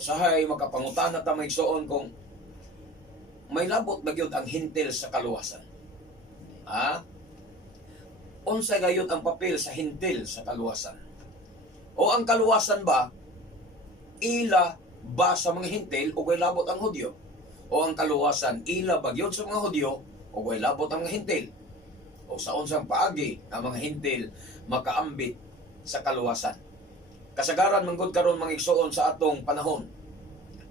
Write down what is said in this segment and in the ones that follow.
Usahay makapangutana ta maigsoon kung may labot ba gyud ang hintil sa kaluwasan. Ha? Unsa gayud ang papel sa hintil sa kaluwasan? O ang kaluwasan ba ila ba sa mga hintil o way labot ang Hudyo? O ang kaluwasan ila ba gyud sa mga Hudyo o way labot ang mga hintil? O sa unsang paagi ang mga hintil makaambit sa kaluwasan? Kasagaran manggod karon mga igsoon sa atong panahon,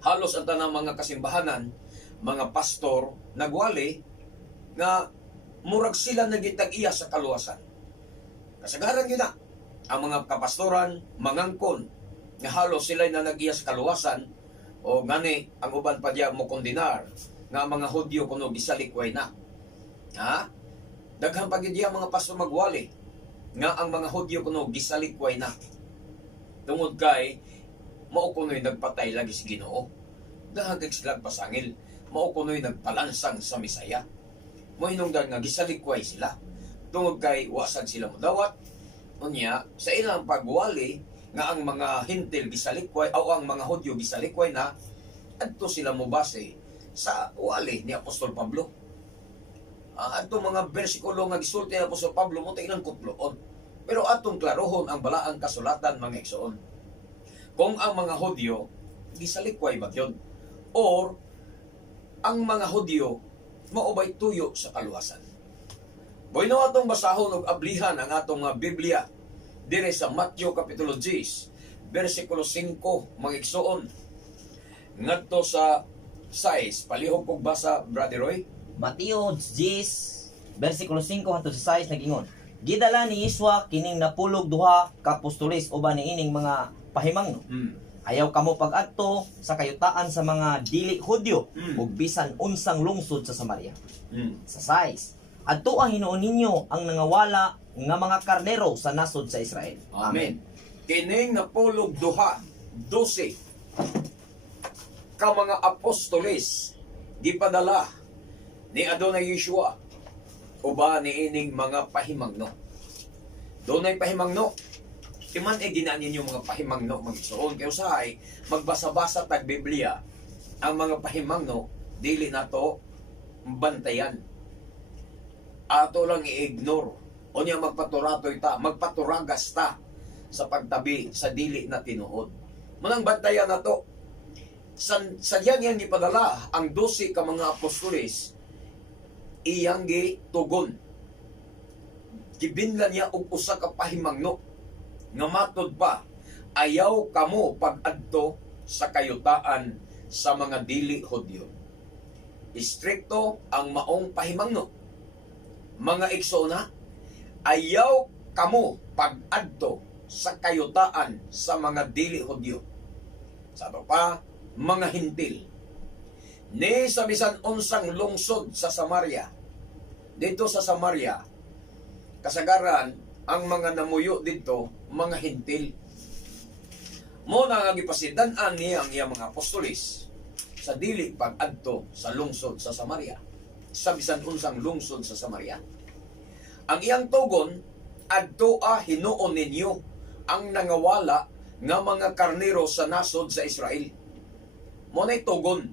halos ang tanang mga kasimbahanan, mga pastor nagwali nga murag sila nagitag-iya sa kaluwasan. Kasagaran yun na ang mga kapastoran mangangkon nga halos sila na nag-iya sa kaluwasan, o gani ang uban pa diya mo kondinar nga mga Hudyo kuno gisalikway na. Ha? Daghang pa gyud diya mga pastor magwali nga ang mga Hudyo kuno gisalikway na. Tungod kay mao kuno'y nagpatay lagi si Ginoo. Dahagag sila pasangil. Mao kuno'y nagpalansang sa Misaya. Mo hinungdan nga gisalikway sila. Tungod kay wasan sila modawat. Unya sa ilang pagwali nga ang mga hintil gisalikway o ang mga Hudyo gisalikway na, adto sila mobase sa wali ni Apostol Pablo. Adto mga bersikulo nga gisulti ni Apostol Pablo mo ta ilang kutloon. Pero atong klarohon ang balaang kasulatan mga igsoon. Kung ang mga Hudyo gisalikway ba yun? Or ang mga Hudyo maubay tuyo sa kaluwasan? Bueno atong basahon og ablihan ang atong Biblia dire sa Matthew Kapitulo 10, versikulo 5 mga igsoon. Ngadto sa 6, palihog kog basa Brother Roy. Mateo 10, versikulo 5 hangtod sa 6 nagingon. Gidala ni Iswa kining napulog duha ka apostoles uban niining mga pahimangno. Ayaw kamo pag-adto sa kayutaan sa mga dili Hudyo ug bisan unsang lungsod sa Samaria. Sa 6, adto hinuon ninyo ang nangawala nga mga karnero sa nasod sa Israel. Amen. Kining napulog duha, 12 ka mga apostoles gipadala ni Adonai Yeshua uba ni ining mga pahimangno. Dunay pahimangno. Timan ginaan ninyo mga pahimangno magsuon kay usahay magbasa-basa tag Biblia ang mga pahimangno dili nato bantayan. Ato lang i-ignore. Unya magpaturatoy ta, magpaturagas ta sa pagtabi sa dili na tinuod. Manang bantayan nato. Sadyang yang gipadala ang 12 ka mga apostoles iyang gitugon. Gibinlan niya og usa ka pahimangno nga matod pa ayaw kamo pag-adto sa kayutaan sa mga dili Hudyo. Istrikto ang maong pahimangno. Mga igsoona, ayaw kamo pag-adto sa kayutaan sa mga dili Hudyo. Sa ato pa, mga hintil. Ni sa bisan unsang lungsod sa Samaria. Dito sa Samaria, kasagaran ang mga namuyo dito, mga hintil. Mo na nga gipasidan-an niya ang iyang mga apostoles sa dili pag-adto sa lungsod sa Samaria. Sa bisan unsang lungsod sa Samaria. Ang iyang tugon, adtoa hinuon ninyo ang nangawala nga mga karnero sa nasod sa Israel. Mo na'y tugon,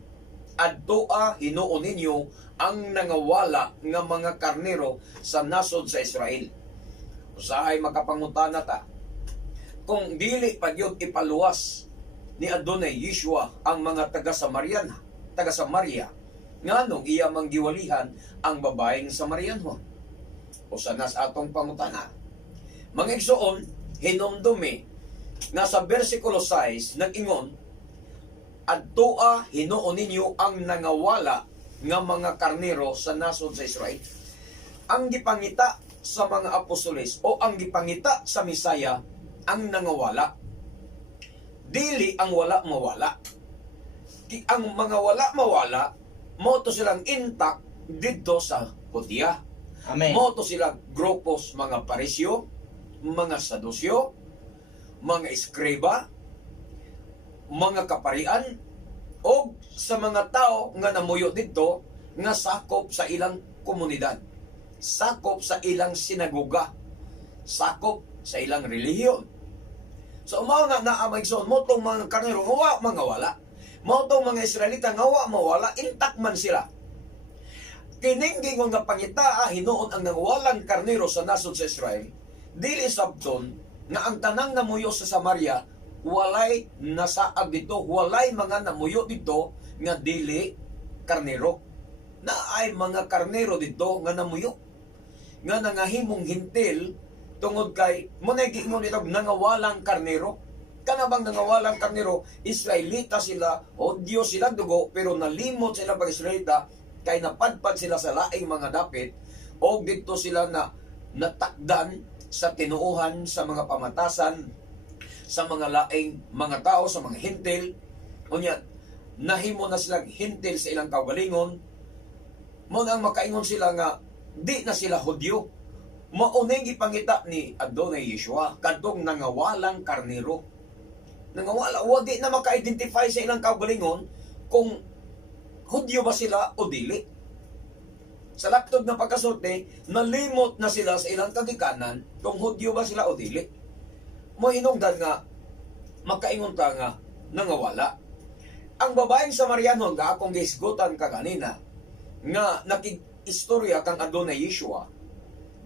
adtoa hinuon ninyo ang nangawala nga mga karnero sa nasod sa Israel. Usahay makapangutana ta, kung dili pa gyud ipaluwas ni Adonai Yeshua ang mga taga-Samaria, nganong iya manggiwalihan ang babaeng Samarianhon? Usa na sa atong pangutana. Mga igsoon, hinumdumi na sa versikulo 6 nag-ingon, adtoa hinuon ninyo ang nangawala nga mga karnero sa nasod sa Israel. Ang gipangita sa mga apostoles o ang gipangita sa Misaya ang nangawala. Dili ang wala mawala. Ang mga wala mawala mo to silang intact dito sa Judea. Amen. Mo to silang grupos mga Parisyo, mga Sadusyo, mga Eskriba, mga kaparian, o sa mga tao nga namuyo dito nga sakop sa ilang komunidad, sakop sa ilang sinagoga, sakop sa ilang relihiyon. So, umaw nga naamay son mo itong mga karnero, mga wala. Mao tong mga Israelita nga wa mawala, intact man sila. Kining gingon nga pangita hinuon ang nangawalang karnero sa nasod sa Israel, dili sabton nga ang tanang namuyo sa Samaria walay nasaad dito, walay mga namuyo dito nga dili karnero. Na ay mga karnero dito nga namuyo nga nangahimong hintil tungod kay mo na giingon dito nangawalang karnero. Kana bang nangawalang karnero, Israelita sila o Dios sila dugo, pero nalimot sila pag Israelita kay napadpad sila sa laing mga dapit o dito sila na natakdan sa tinuuhan sa mga pamatasan sa mga laing mga tao, sa mga hintil. Unya nahimo na silang hintil sa ilang kaugalingon. Mo nang makaingon sila nga di na sila Hudyo. Maunay gipangita ni Adonai Yeshua kadtong nangawalang karnero. Nangawala, o di na maka-identify sa ilang kaugalingon kung Hudyo ba sila o dili. Sa laktod na pagkasulti, nalimot na sila sa ilang kagikanan kung Hudyo ba sila o dili. Mo hinungdan nga, makaingon ta nga, nangawala. Ang babaeng Samariano nga akong gisgutan ka kanina, nga nakig-istorya kang Adonai Yeshua,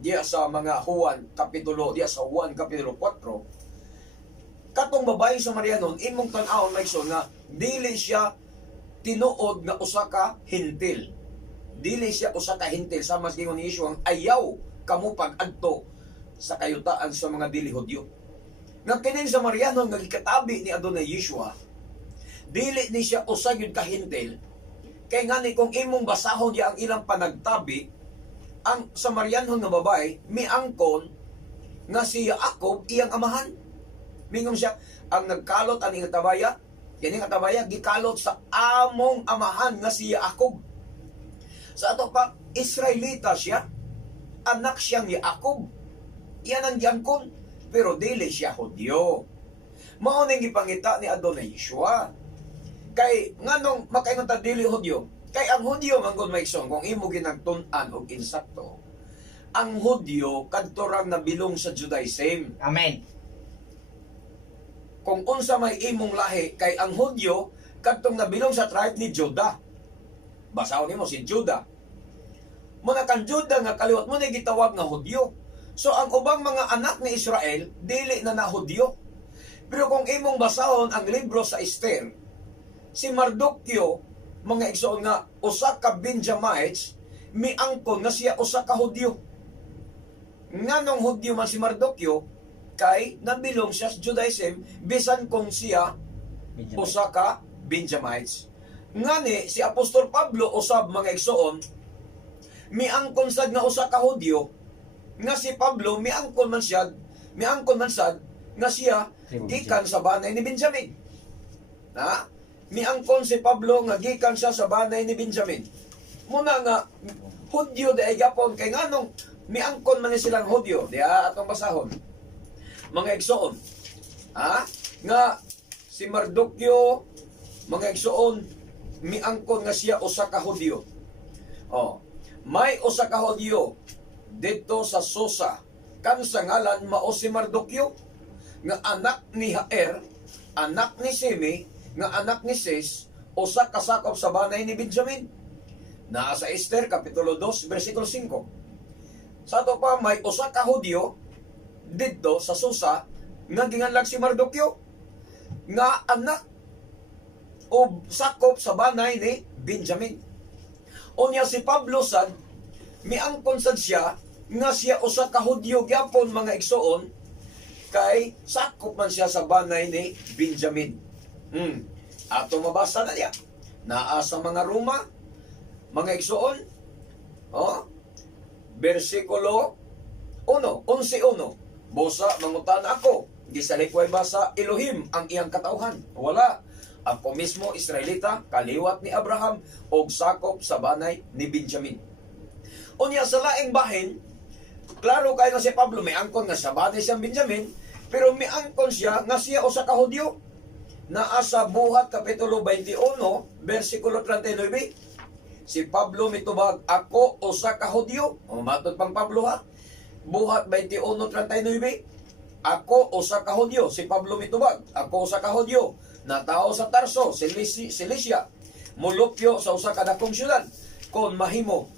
diya sa mga Juan kapitulo 4, katong babae sa Marianon, imong tan-awon maigsoon nga dili siya tinuod nga usa ka hintil. Dili siya usa ka hintil sa mas gingon ni Yeshua ang ayaw kamo pag-adto sa kayutaan sa mga dili Hudyo. Nga kinin sa Marianon nga gikatabi ni Adonai Yeshua, dili ni siya usa gyud ka hintil. Kay ngani kung imong basahon ya ang ilang panagtabi, ang Samarianon nga babae miangkon nga si Jacob iyang amahan. Mingom siya, ang nagkalot aning atabaya, kining atabaya gikalot sa among amahan nga si Jacob. Sa ato pa, Israelita siya, anak siyang Jacob. Iyan ang giangkon, pero dili siya Hudyo. Mao ning gipangita ni Adonai Yeshua. Kay nganong makaingon ta dili Hudyo? Kay ang Hudyo manggon maigsoon kung imo ginagtun-an og insakto. Ang Hudyo kadto ra nabilong sa Judaism. Amen. Kung unsa may imong lahi, kay ang Hudyo kadtong nabilong sa tribe ni Judah. Basahon nimo si Judah. Muna kang Judah nga kaliwat mo na gitawag nga Hudyo. So ang ubang mga anak ni Israel dili na Hudyo. Pero kung imong basahon ang libro sa Esther, si Mardukyo, mga igsoon nga usa ka Benjamites, miangkon nga siya usa ka Hudyo. Nganong Hudyo man si Mardukyo, kay nabilong siya sa Judaism bisan kung siya usa ka Benjamites. Ngani si Apostol Pablo usab mga igsoon miangkon sad nga usa ka Hudyo, nga si Pablo miangkon man sad nga siya gikan sa banay ni Benjamin. Ha? Miangkon si Pablo nga gikan siya sa banay ni Benjamin. Muna nga Hudyo dai gapon kay nganong miangkon man ni silang Hudyo, diha atong basahon. Mga igsoon, nga si Mardukyo, mga igsoon, miangkon nga siya usa ka Hudyo. May usa ka Hudyo dito sa Susa, kan sa ngalan mao si Mardukyo, nga anak ni Jair, anak ni Simi, nga anak ni Sis, usa kasakop sa banay ni Benjamin. Naa sa Esther kapitulo 2 bersikulo 5. Sa ato pa may usa ka Hudyo dito sa Susa nga ginganlag si Mardukyo nga anak o sakop sa banay ni Benjamin. Unya si Pablo sad miangkon sad siya nga siya usa ka Hudyo gyapon mga igsoon kay sakop man siya sa banay ni Benjamin. Ato mabasa na niya naa sa mga Roma mga igsoon bersikulo 11:1. Busa mangutan ako, gisalikway ba sa Elohim ang iyang katauhan? Wala. Ako mismo Israelita, kaliwat ni Abraham og sakop sa banay ni Benjamin. Unya sa laing bahin, klaro kayo nga si Pablo may angkon nga sa banay siyang Benjamin, pero may angkon siya nga siya usa ka Hudyo. Naa sa Buhat kapitulo 21 bersikulo 39. Si Pablo mitubag, ako usa ka Hudyo. Matod pang Pablo ha. Buhat 21:39. Ako usa ka Hudyo. Si Pablo mitubag, ako usa ka Hudyo. na tao sa Tarso, Cilicia, mulupyo sa usa ka dakong syudad kon mahimo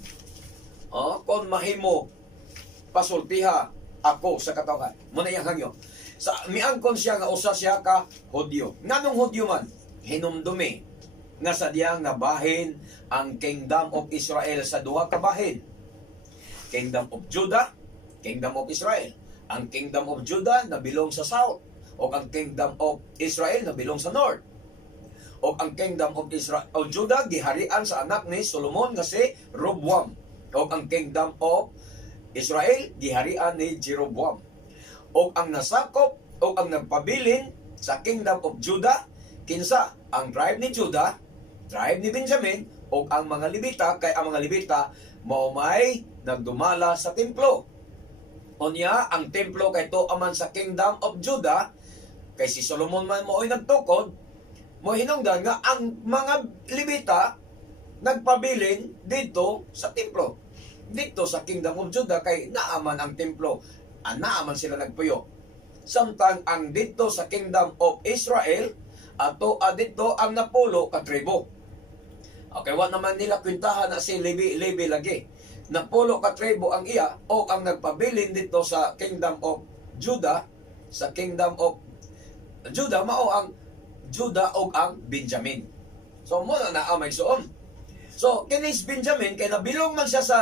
pasultiha ako sa katawhan. Muna yang hangyo. Sa miangkon siya nga usa siya ka Hudyo. Nganong Hudyo man? Hinumdumi nga sadyang nga bahin ang Kingdom of Israel sa duha ka bahin. Kingdom of Judah, Kingdom of Israel. Ang Kingdom of Judah na bilong sa south, o ang Kingdom of Israel na bilong sa north. O ang Kingdom of Israel o Judah giharian sa anak ni Solomon nga si Roboam. O ang Kingdom of Israel giharian ni Jeroboam. O ang nasakop o ang nagpabilin sa Kingdom of Judah kinsa ang tribe ni Judah, tribe ni Benjamin, o ang mga Levita, kay ang mga Levita mao may nagdumala sa templo. Unya ang templo kay to aman sa Kingdom of Judah, kay si Solomon man mo'y nagtukod, mo hinungdan nga ang mga Levita nagpabilin dito sa templo. Dito sa Kingdom of Judah kay naaman ang templo, naaman sila nagpuyo. Samtang ang dito sa Kingdom of Israel ato dito ang napulo ka tribo. Okay, wa naman nila kwentahan na si Levi lagi. Napulo ka tribo ang iya o ang nagpabilin dito sa Kingdom of Judah, sa Kingdom of Judah mao ang Judah o ang Benjamin. So mo na may suon. So kinis Benjamin kay nabilong man siya sa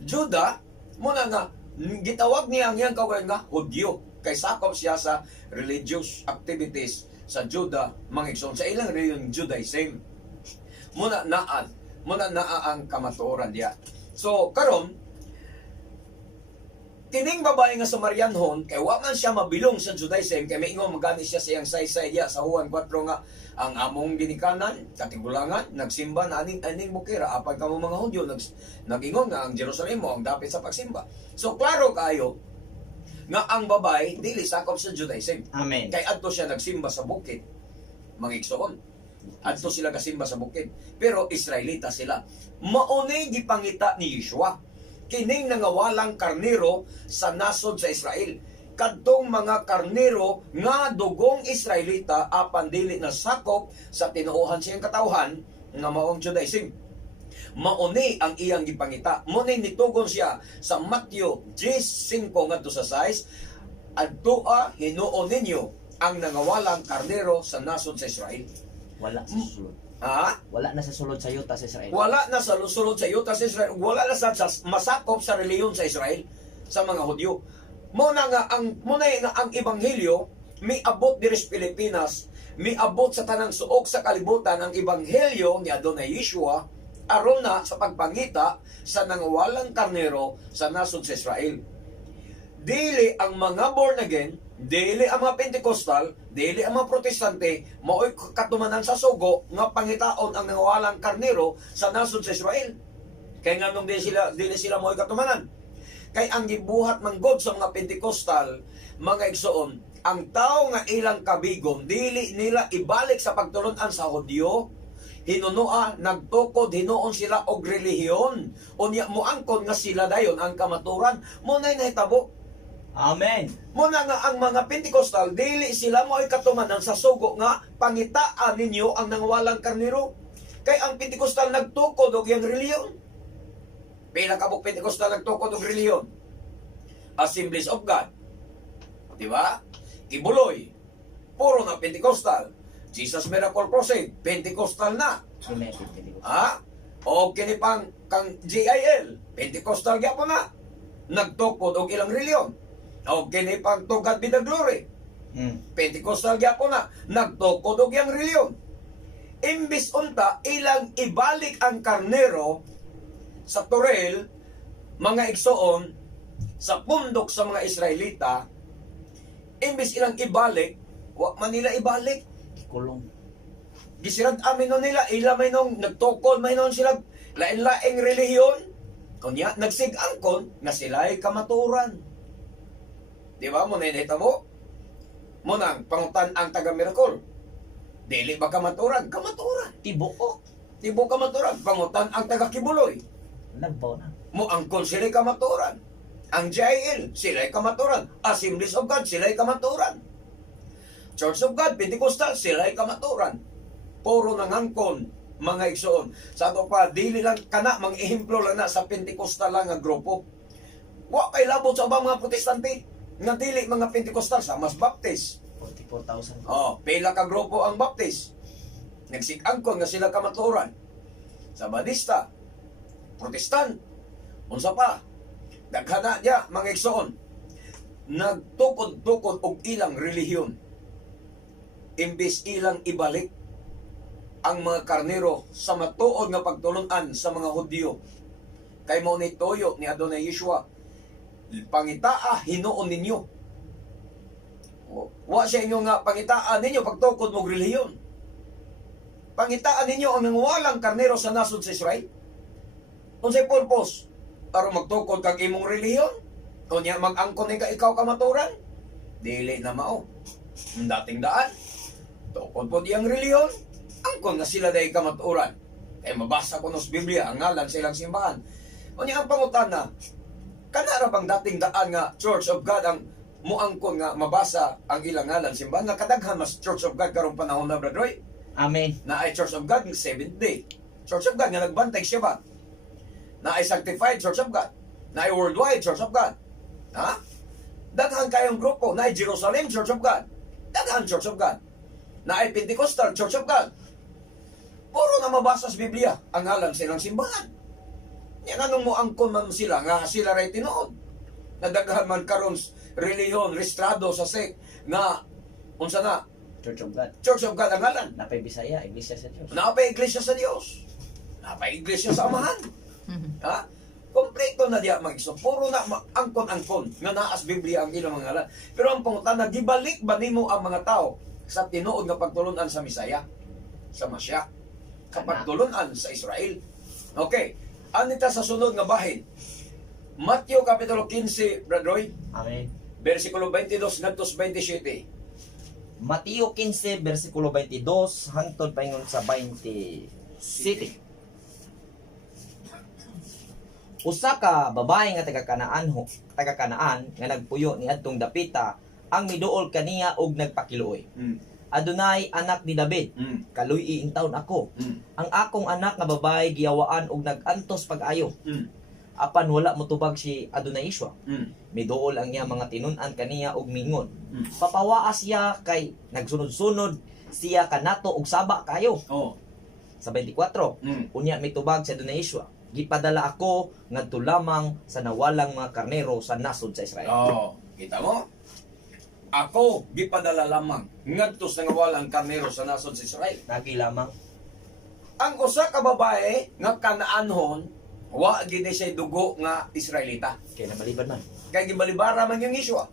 Judah, mo na nga gitawag niya ang iyang kaugalingon nga Hudyo kay sakop siya sa religious activities sa Judah, mga igsoon sa ilang reliyon Judaism. Muna naa ang kamatuoran diya. So karon kining babae nga Samarianhon kay wa man siya mabilong sa Judaism kay maingon magani siya sa iyang saysay diya sa Juan 4 nga ang among ginikanan katigulangan nagsimba na aning bukira apan kamo mga Hudyo nagingon nga ang Jerusalem mo ang dapit sa pagsimba. So klaro kayo nga ang babae dili sakop sa Judaism. Amen. Kay adto siya nagsimba sa bukid. Mga igsoon. Adto sila kasimba sa bukid. Pero Israelita sila. Maunay gipangita ni Yeshua. Kining nangawalang karnero sa nasod sa Israel. Kadtong mga karnero nga dugong Israelita apan dili na sakop sa tinuohan siyang katawhan nga maong Judaism. Mauni ang iyang gipangita. Muni nitugon siya sa Matthew 10:5 ngadto sa 6, adtoa hinuon ninyo ang nangawalang karnero sa nasod sa Israel. Wala sa sulod. Wala na sa sulod sa yuta sa Israel. Wala na sa sulod sa yuta sa Israel. Wala na sa masakop sa reliyon sa Israel sa mga Hudyo. Muna nga ang ebanghelyo miabot diri sa Pilipinas, miabot sa tanang suok sa kalibutan ang ebanghelyo ni Adonai Yeshua aron na sa pagpangita sa nangawalang karnero sa nasod sa Israel. Dili ang mga born again, dili ang mga Pentecostal, dili ang mga Protestante mao'y katumanan sa sugo nga pangitaon ang nangawalang karnero sa nasod sa Israel. Kay nganong dili sila mao'y katumanan. Kay ang gibuhat man God sa mga Pentecostal, mga igsoon, ang tao nga ilang kabigom dili nila ibalik sa pagtulunan sa Hudyo. Hinunua, nagtukod, hinuon sila og relihiyon. Unya moangkon nga sila dayon ang kamaturan. Muna'y nahitabo. Amen. Muna nga ang mga Pentecostal, dili sila mo'y katumanan sa sugo nga pangitaan ninyo ang nangawalang karnero. Kay ang Pentecostal nagtukod og yang relihiyon. Pila ka buk Pentecostal nagtukod og relihiyon? Assemblies of God. Diba? Kibuloy. Puro na Pentecostal. Jesus Miracle Crusade, Pentecostal na. Amen. O kini pang kang GIL, Pentecostal gyapon na. Nagtukod og ilang reliyon. O kini pang To God Be the Glory. Pentecostal gyapon na. Nagtukod og yang reliyon. Imbis unta ilang ibalik ang karnero sa Torel, mga igsoon, sa pundok sa mga Israelita, imbis ilang ibalik, wa man nila ibalik. Kulong. Gisirad amin nun nila, ila may nung nagtukol, may nung sila lain-laing relihiyon. Kunya, nagsigangkon na sila ay kamaturan. Di ba? Muna inita mo? Munang, pangutan ang taga-miracle. Dili ba kamaturan? Kamaturan. Tibuok. Tibo kamaturan. Pangutan ang taga-kibuloy. Nagbaw na. Muangkon sila ay kamaturan. Ang JIL, sila ay kamaturan. Assemblies of God, sila ay kamaturan. Church of God, Pentecostal, sila'y kamaturan. Puro nangangkon, mga igsoon. Sa ato pa, dili lang kana, mga ehemplo lang na sa Pentecostal lang nga grupo. Wa kay labot sa ubang mga protestante, nga dili mga Pentecostal, sa mas Baptist. 44,000. Oh, pila ka grupo ang Baptist. Nagsik-angkon nga sila kamaturan. Sa Badista, Protestant, unsa pa, daghana niya, mga igsoon, nagtukod-tukod og ilang relihiyon. Imbis ilang ibalik ang mga karnero sa matuod nga pagtulunan sa mga Hudyo. Kay mo ni toyo ni Adonai Yeshua, pangitaa hinuon ninyo. Wa sa inyo nga pangitaan ninyo pagtukod mo relihiyon. Pangitaan ninyo ang walang karnero sa nasod sa Israel. Unsay purpose? Aron magtukod kag imong relihiyon? O niya mag-angkon ka ikaw kamaturan? Dili na mao. Ang dating daan. Tukod po diyang relihiyon. Angkon na sila dahil kamaturan. Kaya mabasa ko nos Biblia, ang ngalan sa ilang simbahan. O niya ang pangutana, kanara bang dating daan nga Church of God ang muangkon nga mabasa ang ilang ngalan simbahan nga kadaghan mas Church of God karong panahon na, Brother Roy? Amen. Na ay Church of God ng 7th day. Church of God nga nagbantay siya ba? Na ay sanctified Church of God. Na ay worldwide Church of God. Ha? Daghan kayong grupo. Na ay Jerusalem Church of God. Daghan Church of God. Na ay Pentecostal Church of God. Puro na mabasa sa Biblia ang ngalan silang simbahan. Yan anong mo angkon man sila nga sila ray tinuod. Nadaghan man karon relihiyon restrado sa sek nga unsa na Church of God. Church of God ang ngalan. Napay Bisaya, Iglesia sa Diyos. Napay iglesia sa Dios. Napay iglesia sa Amahan. Ha? Kompleto na diya mag-iso. Puro na angkon-angkon nga naas Biblia ang ilang mga ngalan. Pero ang pangutana, gibalik ba nimo ang mga tao sa tinuod nga pagtulunan sa Misaya? Sa Masya? Sa pagtulunan sa Israel? Okay. Anita sa sunod nga bahin. Matthew Kapitulo 15, Brad Roy, Amen. versikulo 22 ngadtos 27. Mateo 15, versikulo 22, hangtod paingon sa 27. Usa ka babae nga taga-Kanaan nga nagpuyo ni adtong dapita ang miduol kaniya og nagpakiluoy. Adunay anak ni David, kaluy in taon ako. Ang akong anak nga babae giyawaan og nagantos pag-ayo. Apan wala motubag si Adonai Yeshua. Miduol ang iya mga tinun-an kaniya og mingon. Papawaas siya kay nagsunod-sunod siya kanato og saba kayo. Oh. Sa 24, unya mitubag si Adonai Yeshua. Gipadala ako ngadto lamang sa nawalang mga karnero sa nasod sa Israel. Oh, kita mo? Ako gipadala lamang ngadto sa nawalang karnero sa nasod sa Israel. Nagi lamang. Ang usa ka babae nga Kanaanhon, wa gid siya dugo nga Israelita. Kay nabalibad man. Kay gibalibara man yung Yeshua.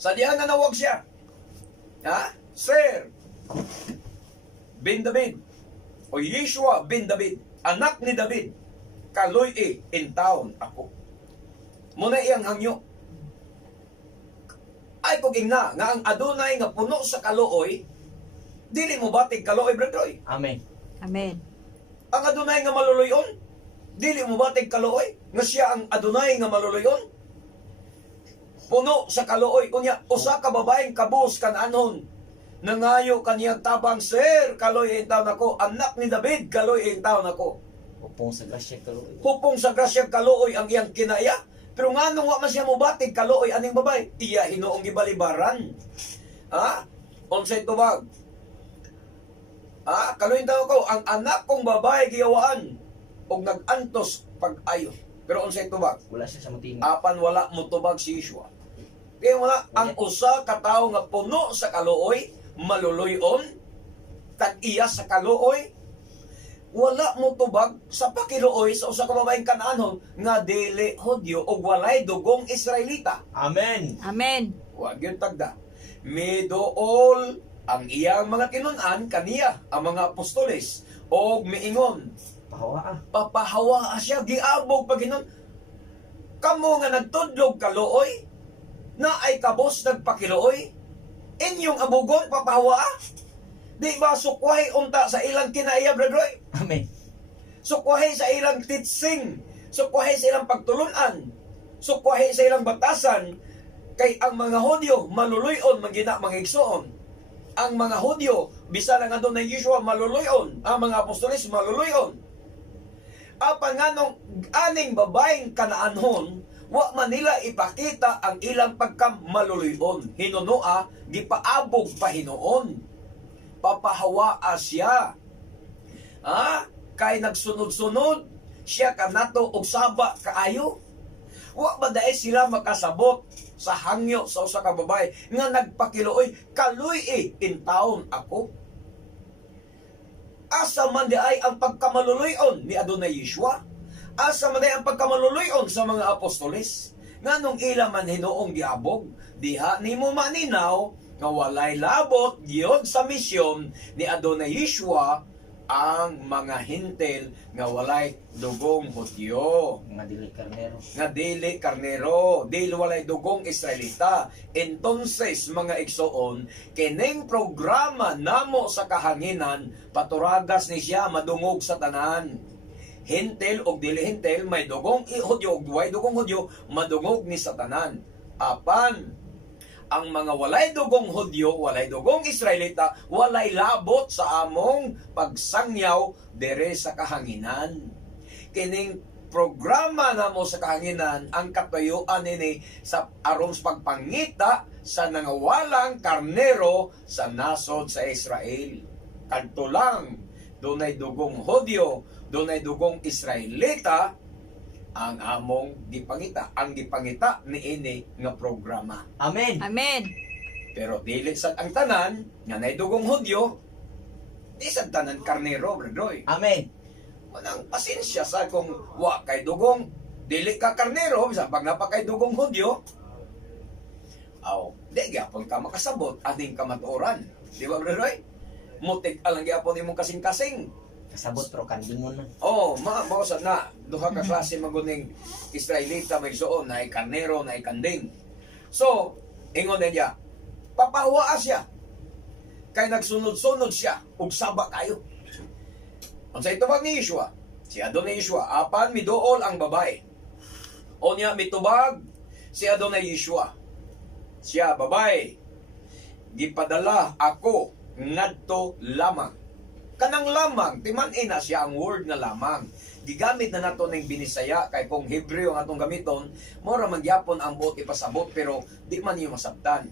Sa diyan na nawag siya. Ha? Sir bin David o Yeshua bin David, anak ni David, kaloy in town ako. Muna iyang hangyo. Ay kung na nga ang Adonai nga puno sa kaluoy, dili mo batig kaluoy, Brother. Amen. Amen. Ang Adonai nga maluluyon, dili mo batig kaluoy, nga siya ang Adonai nga maluluyon. Puno sa kaluoy, kunya usa ka babaeng kabus Kanaanon, nangayo kaniyang tabang, Sir, kaloy in town ako, anak ni David, kaloy in town ako. Upong sa grasya kaluoy. Hupong sa grasyang kaluoy ang iyang kinaya. Pero nga nung wa man siya mobatig kaluoy aning babay, iya hinuong gibalibaran. Ha? Unsay tubag? Ha? Kaloy daw ko, ang anak kong babay giyawaan og nagantos pag-ayo. Pero unsay tubag? Wala siya sa muting. Apan wala mo tubag si Yeshua. Kaya wala ang usa ka tawo nga puno sa kaluoy, maluluyon, kag iya sa kaluoy, wala mo tubag sa pakiluoy sa usa ka babaeng Kanaanon nga dili Hudyo o walay dugong Israelita. Amen. Amen. Wa gyud tagda. Miduol ang iyang mga tinun-an kaniya ang mga apostoles og miingon, Pahawa. papahawa siya giabog paginon. Kamo nga nagtudlog kaluoy na ay kabos nagpakiluoy, inyong abugon papahawa. Di ba sukway unta sa ilang kinaiya, Brother? Amen. Sukwahi sa ilang teaching, sukwahi sa ilang pagtulunan, sukwahi sa ilang batasan, Kay ang mga Hudyo maluluyon magina mga igsoon. Ang mga Hudyo bisan nga doon na Yeshua maluluyon, ang mga apostoles maluluyon. Apan nganong aning babaeng Kanaanhon wa man nila ipakita ang ilang pagkamaluluyon. Hinunoa gipaabog pa hinuon. Papahawaa siya. Kay nagsunod-sunod siya kanato og saba kaayo. Wa ba dai sila makasabot sa hangyo sa usa ka babae nga nagpakiluoy, kaluy in taon ako. Asa man di ay ang pagkamaluluyon ni Adonai Yeshua? Asa man di ang pagkamaluluyon sa mga apostoles? Nganong ila man hinuong giabog, diha nimo maninaw nga walay labot giyon sa misyon ni Adonai Yeshua ang mga hintel nga walay dugong Hudyo, Nga dili karnero. nga dili karnero, dili walay dugong Israelita. Entonces mga igsoon, kining programa namo sa kahanginan paturagas ni siya madungog sa tanan. Hintel og dili hintel, may dugong Hudyo og way dugong Hudyo, madungog ni sa tanan. Apan ang mga walay dugong Hudyo, walay dugong Israelita, walay labot sa among pagsangyaw dere sa kahanginan. Kining programa namo sa kahanginan ang katuyuan nini sa aron sa pagpangita sa nangawalang karnero sa nasod sa Israel. Kadto lang dunay dugong Hudyo, dunay dugong Israelita ang among gipangita, ang gipangita niini nga programa. Amen. Amen. Pero dili sad ang tanan nga nay dugong Hudyo, di sad tanan karnero, brodoy. Amen. Manang pasensya sa kung wa kay dugong dili ka karnero, bisan pag napa kay dugong Hudyo, di gyapon ka makasabot aning kamatuoran. Di ba, brodoy? Mutig alang gyapon imong kasing-kasing. Kasabot pero kandingon man. Mausad na duha ka klase maguning Israelita may suon na karnero na kanding. So, ingon niya, papahawaa siya. Kay nagsunod-sunod siya ug saba kayo. Unsay tubag ni Yeshua? Si Adonai Yeshua, apan miduol ang babae. Onya mitubag si Adonai Yeshua. Siya babae, gipadala ako ngadto lamang. Kanang lamang, timan-ina siya ang word nga lamang. Gigamit na nato ng binisaya, kay kung Hebreo ang atong gamiton, mora man gyapon ang buot ipasabot, pero di man niyo masabtan.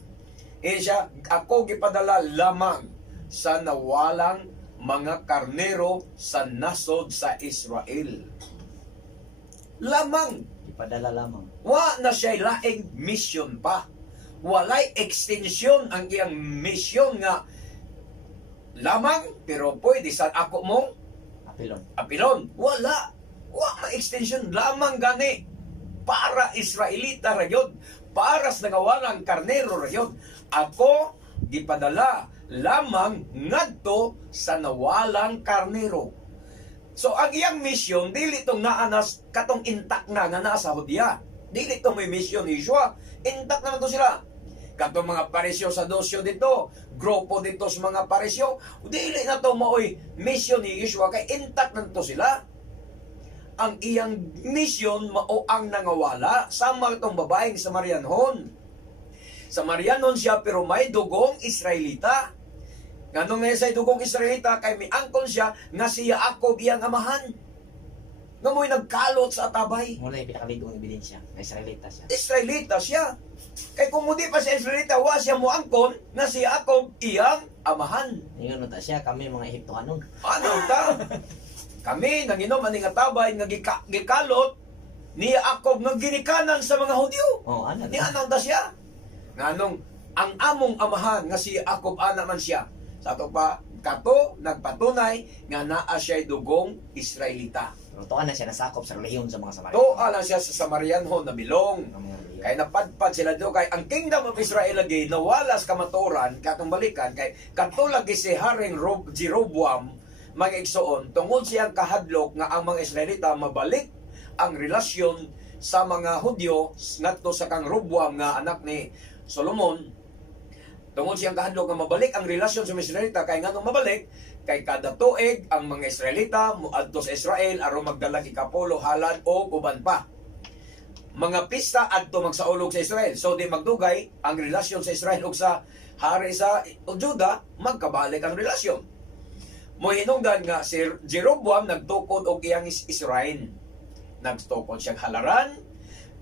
Siya, ako gipadala lamang sa nawalang mga karnero sa nasod sa Israel. Lamang. Ipadala lamang. Wa na siya laing mission pa. Walay extension ang iyang mission nga lamang, pero pwede sa ako mong apilon. Wala. Ma-extension lamang gani. Para Israelita rayon. Para sa nangawalang karnero rayon. Ako, gipadala lamang ngadto sa nawalang karnero. So, ang iyang mission, dili itong naanas katong intak na nga nasa Hudya. Dili itong may mission ni Yeshua. Intak naman to sila. Katong mga paresyo sa dosyo dito, grupo dito sa mga paresyo, dili na to maoy mission ni Yeshua, kay intact na to sila. Ang iyang mission mao ang nangawala, sama itong babaeng Samarianhon. Samarianon siya pero may dugong Israelita. Nganong nga sa dugong Israelita, kay may angkol siya nga siya Jacob iyang amahan. Nga mo'y nagkalot sa atabay. Muna yung pinakaligong ebidensya. Israelita siya. Israelita siya. Kay kung hindi pa siya Israelita, wa siya mo angkon na si Jacob iyang amahan. Ngayon na siya, kami mga Ehiptohanon. Ano ta? Kami nanginom ani nga tabay nga gikalot ni Jacob nga ginikanan sa mga Hudyo. Ano? Ni anong ta siya? Nganong ang among amahan nga si Jacob ana man siya. Sa ato pa kato nagpatunay nga naa siya dugong Israelita. Pero tuwa na siya nasakop sa relihiyon sa mga Samaritan. To ala siya sa Samarianhon na bilong. Ang mga relihiyon. Kay napadpad sila do kay ang kingdom of Israel lagi nawalas kamaturan katong balikan kay kadto lagi si Haring Jeroboam mga igsoon tungod siyang kahadlok nga ang mga Israelita mabalik ang relasyon sa mga Hudyo ngadto sa kang Roboam nga anak ni Solomon. Tungod siyang kahadlok nga mabalik ang relasyon sa mga Israelita, kay nganong mabalik kay kada tuig ang mga Israelita moadto sa Israel aron magdala ikapulo halad o uban pa. mga pista adto magsaulog sa Israel. So di magdugay ang relasyon sa Israel ug sa hari sa Juda, magkabalik ang relasyon. Mohinungdan nga si Jeroboam nagtukod og iyang Israel. Nagtukod siyang halaran,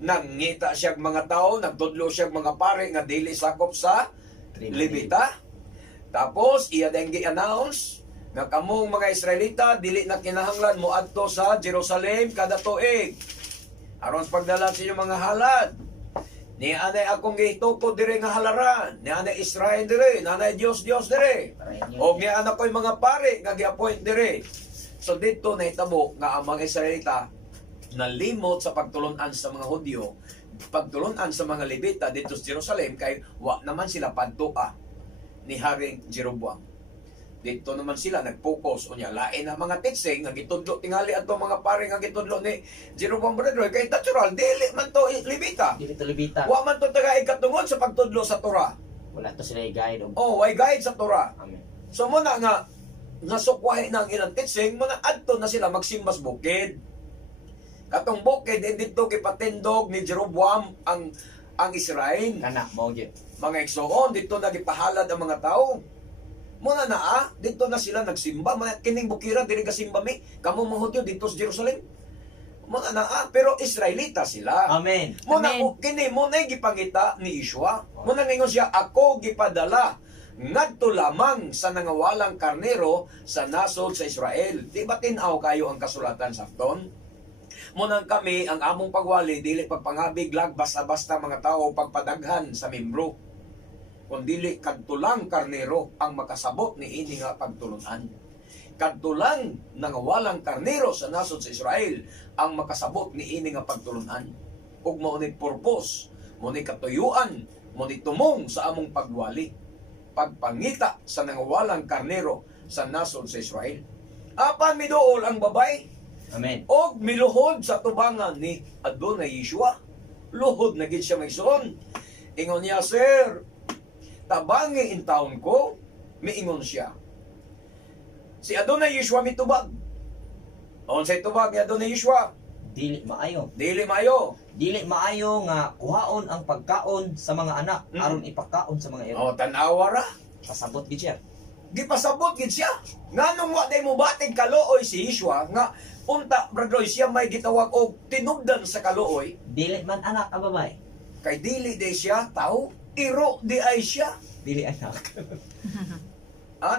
nangita siyang mga tao, nagtudlo siyang mga pare nga dili sakop sa Levita. Tapos iya ding gi-announce nga kamong mga Israelita dili na kinahanglan moadto sa Jerusalem kada tuig. Aron pagdala sa inyong mga halad. Ni anay akong gitukod dire nga halaran, ni anay Israel dire, nanay Dios dire. O ni anak ko'y mga pare nga gi-appoint dire. So dito nahitabo nga ang mga Israelita nalimot sa pagtulunan sa mga Hudyo, pagtulunan sa mga Levita dito sa Jerusalem kay wa naman sila padtua ni Haring Jeroboam. Dito naman sila nag-focus unya lain ang mga teaching nga gitudlo tingali adto mga pare nga gitudlo ni Jeroboam brother kay natural dili man to Levita. Dili to Levita. Wa man to tagay katungod sa pagtudlo sa Torah. Wala to sila guide. Oh, way guide sa Torah. Amen. So muna nga nasukwahi na ang ilang teaching muna adto na sila magsimbas bukid. Katong bukid dito gipatindog ni Jeroboam ang Israel. Kana mao gyud. Mga igsoon dito nagipahalad ang mga tao. Muna na dito na sila nagsimba. Kining bukira, dili kasimba mi. Kamu mga Hudyo dito sa Jerusalem. Muna na pero Israelita sila. Amen. Muna Amen. kini muna gipangita ni Yeshua. Muna ngayon siya, ako gipadala ngadto lamang sa nangawalang karnero sa nasod sa Israel. Di ba tinaw kayo ang kasulatan sa afton? Muna kami, ang among pagwali, dili pagpangabig lag basta-basta mga tao pagpadaghan sa membro. Kundili kadtulang karnero ang makasabot ni ini nga pagtulunan. Kadtulang nangawalang karnero sa nasod sa Israel ang makasabot ni ini nga pagtulunan. Ug mao ni purpose, mao ni katuyuan, mao ni tumong sa among pagwali. Pagpangita sa nangawalang karnero sa nasod sa Israel. Apan miduol ang babay Amen. og miluhod sa tubangan ni Adonai Yeshua. Luhod na gid siya magsuon. Ingon niya, sir, tabangi in taon ko, miingon siya. Si Adonai Yeshua mitubag. Unsay tubag ni Adonai Yeshua? Dili maayo. Dili maayo. Dili maayo nga kuhaon ang pagkaon sa mga anak aron ipakaon sa mga iro. O tanawa ra. Pasabot gid siya. Gipasabot gid siya. Nganong wa day mo batig kaluoy si Yeshua nga unta brother siya may gitawag og tinubdan sa kaluoy Dili man anak ang babae. kay dili day siya tao, iro di ay siya. Dili anak.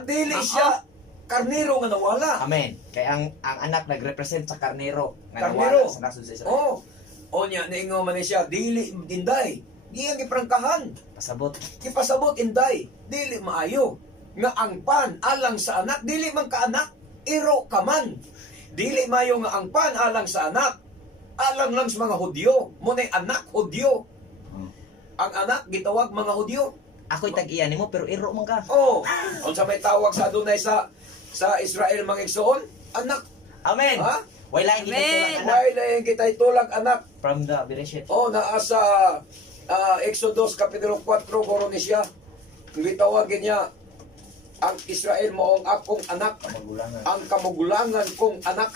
Dili siya karnero nga nawala. Amen. Kay ang anak nagrepresent sa karnero nga Karnero. nawala sa nasod sa Israel. Oh. O niya niingon man siya dili inday. Di ang giprangkahan. Pasabot. Ipasabot inday. Dili maayo nga ang pan alang sa anak dili man ka anak, iro ka man. Dili maayo nga ang pan alang sa anak, alang lang sa mga Hudyo. Munay anak Hudyo. Ang anak gitawag mga Hudyo. Ako'y tag-iya nimo pero iro man ka. Oh, unsa may tawag sa Adonai sa Israel mga igsoon? Anak. Amen. Ha? Wala hindi Amen. anak Why lang kita itulag anak? from the Bereshit. Oh, naa sa Exodus kapitulo 4 guro ni siya. Gitawagin niya ang Israel mo ang akong anak, Magulangan. ang kamugulangan kong anak.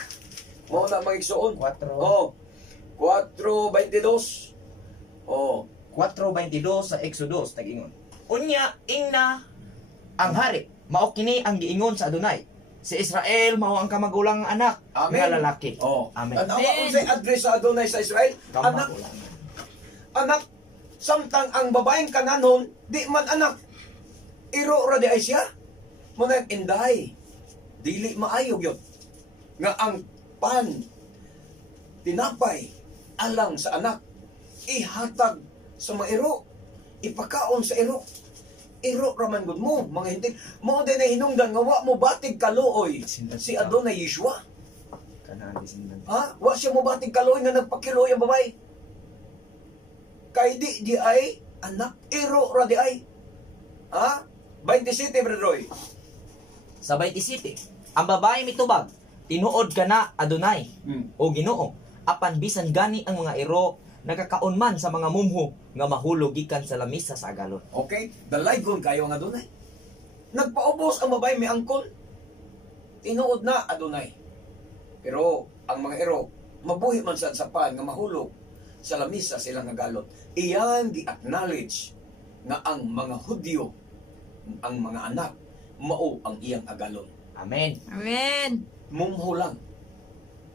Mao na mga igsoon. 4. Oh. 4:22. Oh. 4:22 sa Exodus tag-ingon. Unya ingna ang hari mao kini ang giingon sa Adonai. Si Israel mao ang kamagulang nga anak Amen. nga lalaki. Oh. Amen. Tanawa unsay address sa Adonai sa Israel? Anak. Kamagulangan. Anak. Samtang ang babaeng kananon, di man anak. Iro ra di ay siya. Muna inday. Dili maayo gyud. Nga ang pan tinapay alang sa anak ihatag sa mga iro. Ipakaon sa iro. Iro raman gud mo mga hintil. Mao din ay hinungdan nga wa mo batig kaluoy si Adonai Yeshua. Kana bisindan. Ha? Wa siya mo batig kaluoy nga nagpakiloy ang babae. Kay di ay anak iro ra di ay. Ha? 27 Brother Roy. Sa 27, ang babae mitubag, tinuod ka na Adonai o Ginoo, apan bisan gani ang mga iro nagkakaon man sa mga mumho nga mahulog gikan sa lamisa sa agalon. Okay? Dalaygon kayo nga Adonai. Nagpaubos ang babae may angkol. Tinuod na Adonai. Pero ang mga iro, mabuhi man sa pan nga mahulog. sa lamisa sila nga galon. Iyan di-acknowledge nga ang mga Hudyo, ang mga anak, mao ang iyang agalon. Amen. Amen. Mumhulang.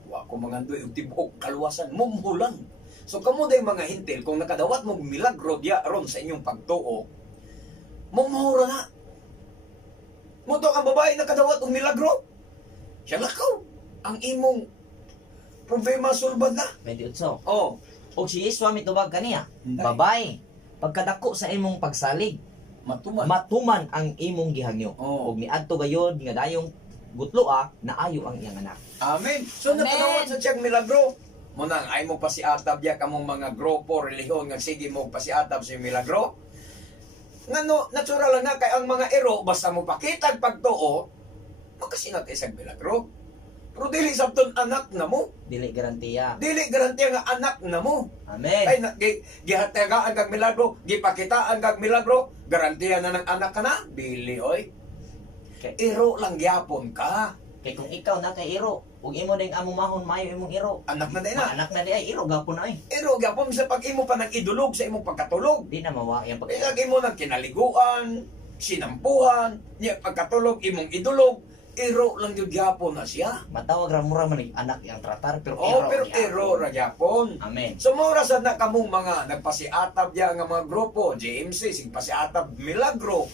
Wa ko mangandoy og tibuok kaluwasan, mumhulang. So kamo day mga hintil, kung nakadawat mong milagro diya ron sa inyong pagtuo, mumhura na. Muto ang babae nakadawat og milagro, siya lakaw. Ang imong problema sulbad na. 28. Oh, Og si Yeswa mitubag kaniya, Hinday. babae, pagkadako sa imong pagsalig, matuman. matuman ang imong gihangyo. Oh. Og niadto gayud nga dayong gutloa naayo ang iyang anak. Amen. So Amen. nakadawat sa tiyang milagro. Munang ay mo pasiatab diya kamong mga grupo relihiyon nga sige mo pasiatab sa milagro. Ngano natural lang nga kay ang mga ero basta mo pakitag pagtuo makasinat isang milagro. Pero dili sabton anak na mo. Dili garantiya. Dili garantiya nga anak na mo. Amen. Ay gihatagaan kag milagro, gipakitaan kag milagro, garantiya na ng anak ka na. Dili oy. Kay, Ero lang gyapon ka. kay kung ikaw na kay iro, ug imo ding amumahon mayo imong iro. Anak na din na. Anak na di ay iro gapon ay. Ero gyapon sa pag-imo pa nang idulog sa imong pagkatulog. Di na mawa yang pag Ilagay mo ng kinaliguan, sinampuhan, niya pagkatulog, imong idulog, ero lang yung gyapon na siya. matawag ra mura man ni anak yang tratar pero Oh, pero gyapon. ero ra gyapon. Amen. So mura sad na kamong mga nagpasiatab diya nga mga grupo, JMC, sig pasiatab milagro.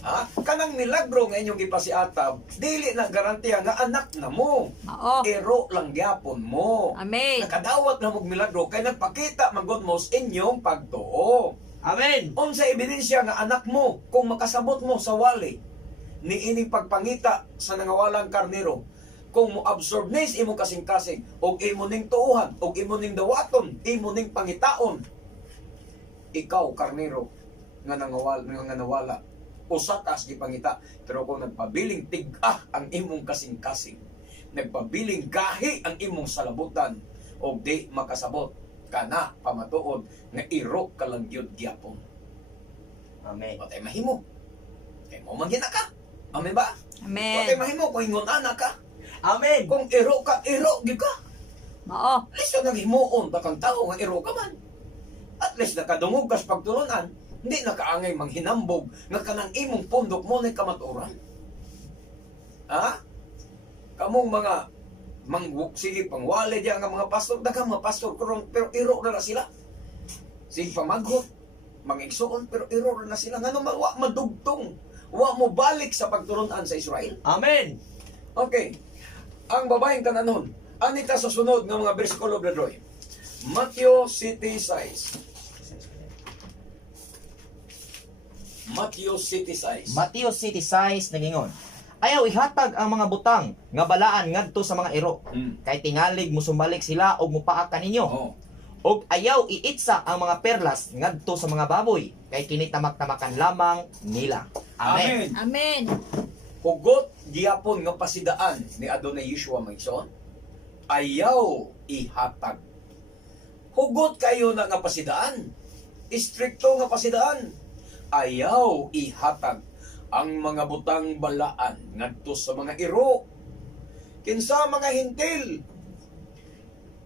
Ha? Kanang milagro nga inyong gipasiatab, dili na garantiya nga anak na mo. Mao. Ero lang gyapon mo. Amen. Nakadawat na mong milagro kay nagpakita magud mo sa inyong pagtuo. Amen. Unsa ebidensya nga anak mo kung makasabot mo sa wali ni ining pagpangita sa nangawalang karnero, kung mo absorb nis imong kasing-kasing og imo ning tuuhan og imo ning dawaton, imo ning pangitaon, ikaw karnero nga nawala usa ka gipangita, pero kung nagpabiling tig-ah ang imong kasing-kasing, nagpabiling gahi ang imong salabutan og di makasabot kana pamatuod nga iro ka lang gyud gyapon. Amen. Patay mahimo. Kay mo manggina ka. Amen ba? Patay Amen. mahimo kung ingon ana ka. Amen. Kung iro ka, iro gyud ka. Mao. At least naghimuon ta kang tao nga iro ka man. At least nakadungog ka sa pagtulunan, hindi nakaangay manghinambog nga kanang imong pundok mo na kamaturan. Ha? Kamong mga sige pangwali diya nga mga pastor, daghang mga pastor pero iro na sila. Sige pamaghot, mangigsuon pero iro na sila. Ngano wa madugtong, wa mo balik sa pagtulunan sa Israel. Amen. Okay. Ang babaeng kananon, anita sa sunod nga mga bersikulo, Bradroy. Matthew City Size. Matthew City Size. Mateo City size nagingon. Ayaw ihatag ang mga butang nga balaan ngadto sa mga iro. Kay tingalig musumbalik sila og mupaak kaninyo. Oh. Og ayaw iitsa ang mga perlas ngadto sa mga baboy kay kini tamak-tamakan lamang nila. Amen. Amen. Hugot giyapon nga pasidaan ni Adonai Yeshua Maison. Ayaw ihatag. Hugot kayo na nga pasidaan. Istrikto nga pasidaan. Ayaw ihatag ang mga butang balaan ngadto sa mga iro. Kinsa mga hintil.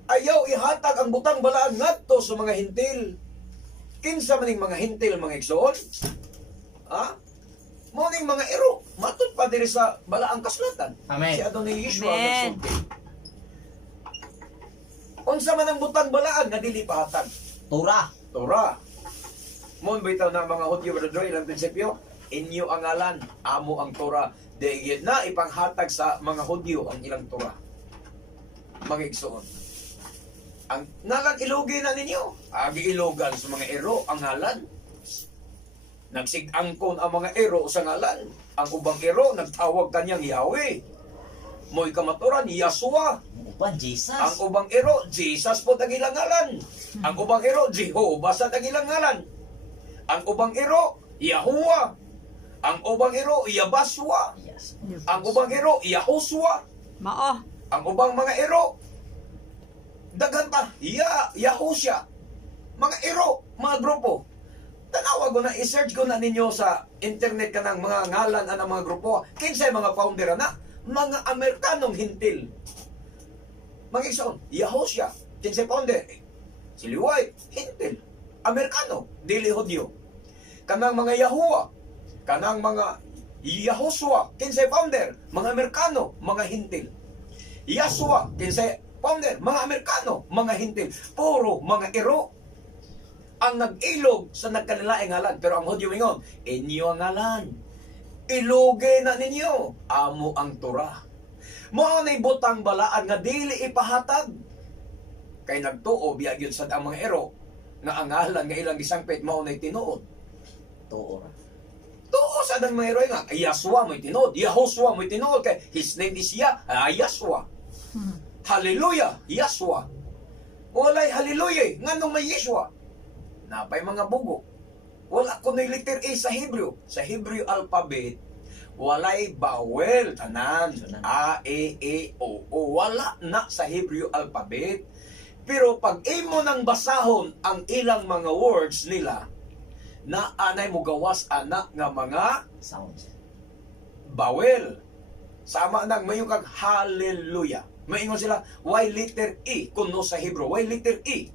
Ayaw ihatag ang butang balaan ngadto sa mga hintil. Kinsa maning mga hintil mga igsoon? Ha? Mo ning mga iro. Matod pa diri sa balaang kasulatan. Amen. Si Adonai Yeshua Amen. nagsulti. Unsa man ang butang balaan nga dili pahatag? Tura. Torah. Mon bitaw na mga Hudyo Bradroy ilang prinsipyo, inyo ang ngalan, amo ang Torah. Dahil na ipanghatag sa mga Hudyo ang ilang Torah. Mga igsoon. Ang ngalan ilugi na ninyo. Agi ilogan sa mga ero ang ngalan. Nagsig-angkon ang mga ero sa ngalan. Ang ubang ero nagtawag kanyang Yahweh. Mo'y kamaturan, Yahshua. Upan Jesus. Ang ubang ero, Jesus po tagilang ngalan. Ang ubang ero, Jehovah sa tagilang ngalan. Ang ubang ero, Yahuwah. Ang ubang ero, Yabaswa. Yes. Ang ubang ero, Yahushua. Mao. Ang ubang mga ero, daghan pa, Yahusya. Mga ero, mga grupo. Tanawa ko na, i-search ko na ninyo sa internet ka ng mga ngalan ng mga grupo. Kinsay mga founder na, mga Amerikanong hintil. Mga igsoon, Yahusya. Kinsay founder? Sila white, hintil. Amerikano, dili Hudyo. Kanang mga Yahuwa, kanang mga Yahoshua, kinsay founder, mga Amerikano, mga hintil. Yasua, kinsay founder, mga Amerikano, mga hintil. Puro mga iro ang nag-ilog sa nagkanilaing ngalan. Pero ang Hudyo mingon, inyo ang ngalan. Iloge na ninyo, amo ang Torah. Mao nay butang balaan nga dili ipahatag. Kay nagtuo biya gyud sad ang mga ero nga ang ngalan nga ilang gisangpit mao nay tinuod. Tuo ra. Tuo sa dang mga ero nga Yahshua mo tinuod, Yahoshua mo tinuod kay his name is Yahshua. Hallelujah, Yahshua. Walay hallelujah nganong may Yeshua. Napay mga bugo. Wala kunoy letter A sa Hebrew. Sa Hebrew alphabet, walay bawel tanan. A, E, E, O, O. Wala na sa Hebrew alphabet. Pero pag imo nang basahon ang ilang mga words nila, na anay mo gawas anak nga mga Sounds. bawel. Sama nang mayong kag hallelujah. Maingon sila, why letter E kuno sa Hebrew? Why letter E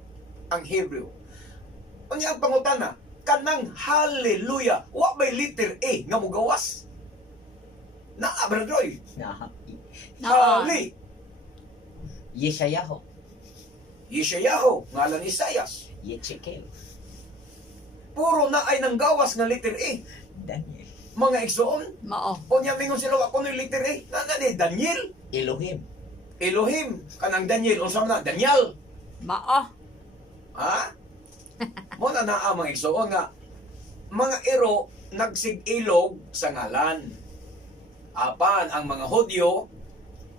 ang Hebrew? Unya ang pangutana, kanang hallelujah, wa bay letter A nga mo gawas? Naa, Brandroy. Na. Hali. Yeshayahu. Yeshayahu, ngalan Isayas. Yechikel. Puro na ay nang gawas nga letter A. Daniel. Mga igsoon, Mao. unya mingon sila, wa kuno letter A. Nana ni Daniel. Elohim. Elohim, kanang Daniel, unsa man na, Daniel. Mao. Ha? Mo na naa mga igsoon nga mga ero nagsigilog sa ngalan. Apan ang mga Hudyo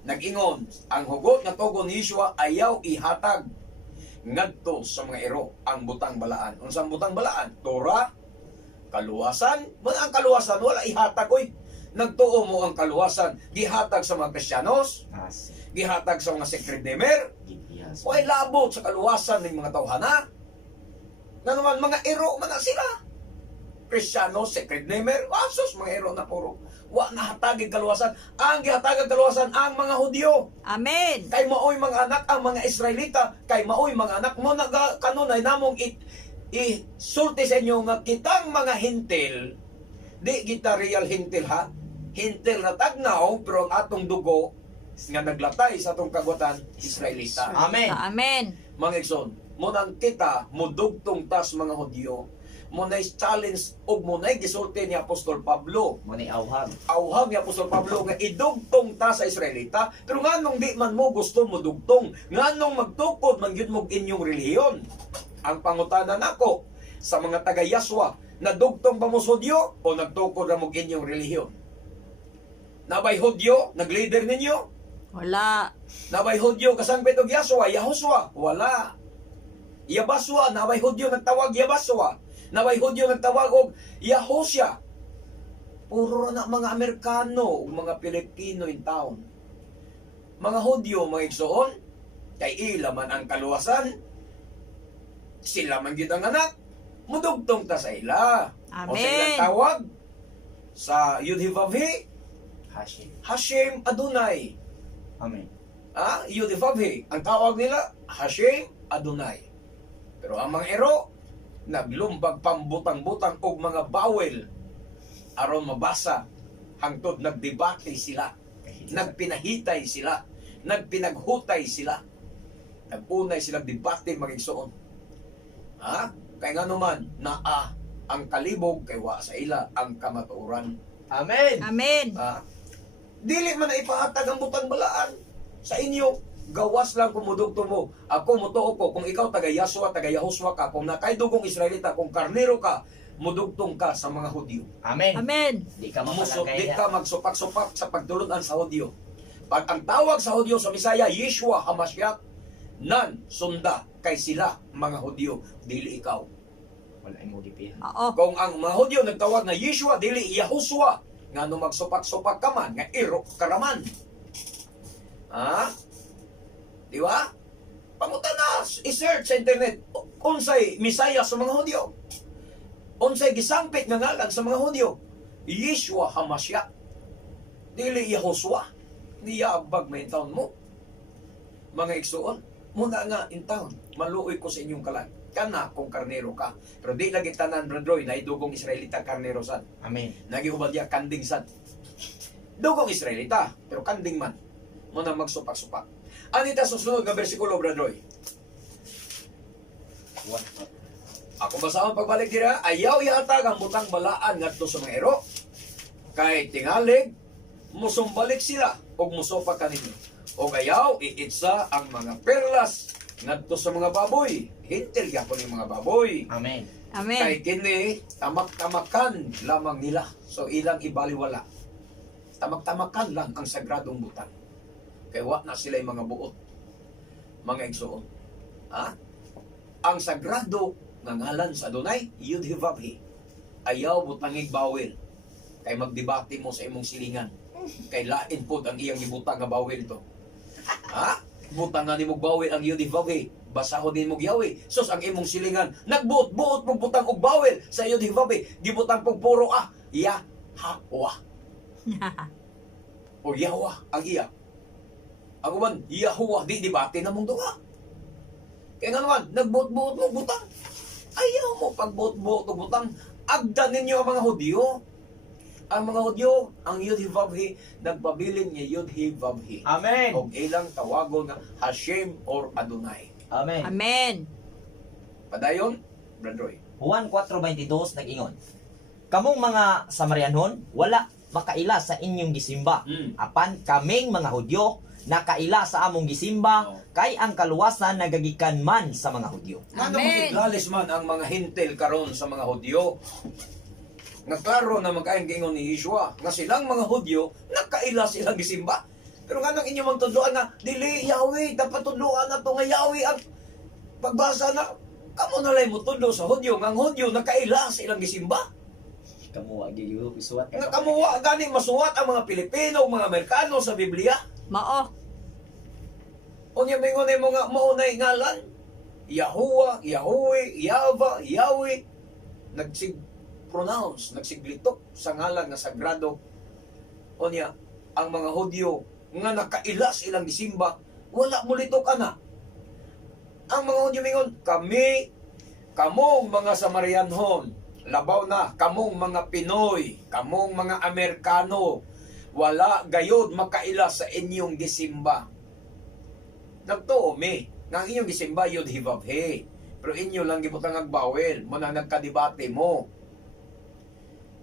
nag-ingon ang hugot nga tugon ni Yeshua ayaw ihatag ngadto sa mga ero ang butang balaan. Unsang butang balaan? Torah, kaluwasan. Mo ang kaluwasan wala ihatag oy. Nagtuo mo ang kaluwasan gihatag sa mga Kristiyanos, Asi. gihatag sa mga sekredemer. Gibiyas. Way labot sa kaluwasan ng mga tawhana. Nga naman, mga ero man na sila. Kristyano, secret namer, asos, mga ero na puro. Wa na hatagig kaluwasan. Ang gihatagig kaluwasan, ang mga Hudyo. Amen. Kay maoy mga anak, ang mga Israelita. Kay maoy mga anak mo, kanunay namong isulti sa inyo nga kitang mga hintil, di kita real hintil ha. Hintil na tagnaw, pero ang atong dugo, nga naglatay sa atong kagutan, Israelita. Amen. Amen. Mga igsoon, munang kita mudugtong tas mga Hudyo, munay challenge og munay gisulti ni Apostol Pablo. Mo ni awhag. Awhag ni Apostol Pablo nga idugtong ta sa Israelita, pero nganong di man mo gusto mo dugtong, nganong magtukod man gyud mo inyong relihiyon. Ang pangutana nako sa mga taga Yahshua, nadugtong ba mo sa Hudyo o nagtukod ra mo inyong relihiyon? Nabay Hudyo, nagleader ninyo? Wala. Nabay Hudyo kasangpit og Yahshua, Yahoshua? Wala. Yabaswa, nabay Hudyo nagtawag Yabaswa. Nabay Hudyo nagtawag og Yahosya. Puro na mga Amerikano ug mga Pilipino in town. Mga Hudyo, mga igsoon, kay ila man ang kaluwasan, sila man gyud ang anak, mudugtong ta sa ila. O sa ilang Amen. tawag, sa Yudhivavhi, Hashim. Hashem Adonai. Amen. Yudhivavhi, ang tawag nila, Hashem Adonai. Pero ang mga ero, naglumbag pambutang-butang og mga bawel aron mabasa hangtod nagdebate sila, nagpinahitay sila, nagpinaghutay sila, nagunay sila debate mga igsoon. Kay nga naman naa ang kalibog kay wa sa ila ang kamatuoran. Amen. Amen. Dili man na ipahatag ang butang balaan sa inyo. Gawas lang kumudugto mo. Ako mutuo ko, kung ikaw taga Yahshua, taga Yahoshua ka, kung nakaidugong Israelita, kung karnero ka, mudugtong ka sa mga Hudyo. Amen. Amen. Di ka Di mapalagay. ka magsupak-supak sa pagtulunan sa Hudyo. Pag ang tawag sa Hudyo sa Bisaya, Yeshua HaMashiach, nan sunda kay sila mga Hudyo, dili ikaw. Wala mo gipihan. Mao. Kung ang mga Hudyo nagtawag na Yeshua, dili Yahoshua, nga nung magsupak-supak ka man, nga iro karaman. Di ba? Pangutan na, i-search sa internet, unsay Misaya sa mga Hudyo. Unsay gisangpit nga ngalan sa mga Hudyo. Yeshua HaMashiach. Dili Yahoshua. Niya agbag may taon mo. Mga igsuon. muna nga in town, maluoy ko sa inyong kalan. Kana kung karnero ka. Pero di lagi tanan, bradroy, na idugong Israelita karnero sad. Amen. Nagihubad niya kanding sad. Dugong Israelita, pero kanding man. Muna magsupak-supak. Anita susunod nga bersikulo, bradroy. Ako basahon pagbalik dira, ayaw yatag ang butang balaan ngadto sa mga ero. Kay tingalig, musumbalik sila og musopa kaninyo. O ayaw iitsa ang mga perlas ngadto sa mga baboy. Hintil gyapon yung mga baboy. Amen. Amen. Kay kini tamak-tamakan lamang nila. So ilang ibaliwala. Tamak-tamakan lang ang sagradong butang. Kay wa na sila yung mga buot. Mga igsoon. Ha? Ang sagrado nga ngalan sa Adonai, Yud-Heh-Vav-Heh. Ayaw butangig bawel. Kay magdebate mo sa imong silingan. Kay lain pod ang iyang gibutang nga bawel to. Ha? Butangan ni mong bawel ang Yud-Heh-Vav-Heh. Basahon din mong yawi. Sos ang imong silingan. Nagbuot-buot mong butang og bawel sa Yud-Heh-Vav-Heh. Gibutang pong puro Yahwa. O Yahwa ang iya. Ako man, Yahwa, di debate na mong duha. Kaya nga naman, nagbuot-buot mong butang. Ayaw mo pagbuot-buot mong butang. Agdan ninyo ang mga Hudyo. Ang mga Hudyo, ang Yud-Heh-Vav-Heh, nagpabilin niya Yud-Heh-Vav-Heh. Amen. O ilang tawagon nga Hashem or Adonai. Amen. Amen. Padayon, Bradroy. Juan 4:22 nag-ingon. Kamong mga Samarianon wala makaila sa inyong gisimba. Apan kaming mga Hudyo nakaila sa among gisimba kay ang kaluwasan nagagikan man sa mga Hudyo. Nga Amen. magiglalis man ang mga hintil karon sa mga Hudyo. Nga klaro na magkain gingon ni Yeshua nga silang mga Hudyo nakaila silang gisimba. Pero nga nang inyong magtudloan nga dili Yahweh dapat tudloan na to nga Yahweh ang pagbasa na kamo na lay mo tudlo sa Hudyo nga ang Hudyo nakaila silang gisimba. Kamu wa gyud isuwat Nga kamuwa gani masuwat ang mga Pilipino, mga Amerikano sa Biblia. Mao. Unya mingon mo nga maunay ngalan Yahuwah, Yahweh, Yahweh, Yahweh pronounce, nagsiglitok sa ngalan nga sagrado. Unya ang mga Hudyo nga nakailas ilang gisimba, wala mo litok ana. Ang mga Hudyo mingon, kamong mga Samarianhon, labaw na, kamong mga Pinoy, kamong mga Amerikano, wala gayod makaila sa inyong gisimba. Nagtuo mi, nga ang inyong gisimba Yud-Heh-Vav-Heh. Pero inyo lang gibutang agbawel, mo na nagkadebate mo.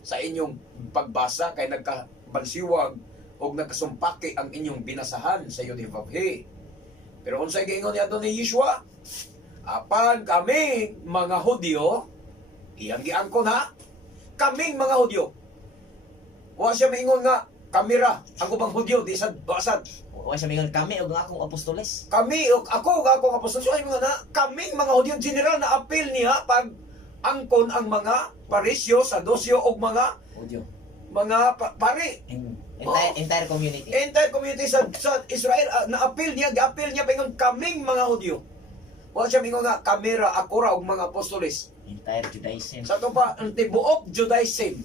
Sa inyong pagbasa, kay nagkabalsiwag, o nagkasumpaki ang inyong binasahan sa Yud-Heh-Vav-Heh. Pero unsay giingon ni Adonai Yeshua, apan kami mga Hudyo, iyang giangkon ha, kaming mga Hudyo. Wa siya maingon nga, kamera, ang ubang Hudyo, di sad basad. wa sa mingon kami og akong apostoles. Kami, o ako, akong apostol, so ay mga na, kaming mga Hudyo, general na appeal niya, pag angkon ang mga parisyo, sadosyo, o mga Hudyo. pari. Entire community. Entire community sa Israel, na-appeal niya, gi-appeal niya, pingon kaming mga Hudyo. Wa siya mingon nga, kamera, ako ra, og mga apostoles. Entire Judaism. Sa ito pa, ang tibuok Judaism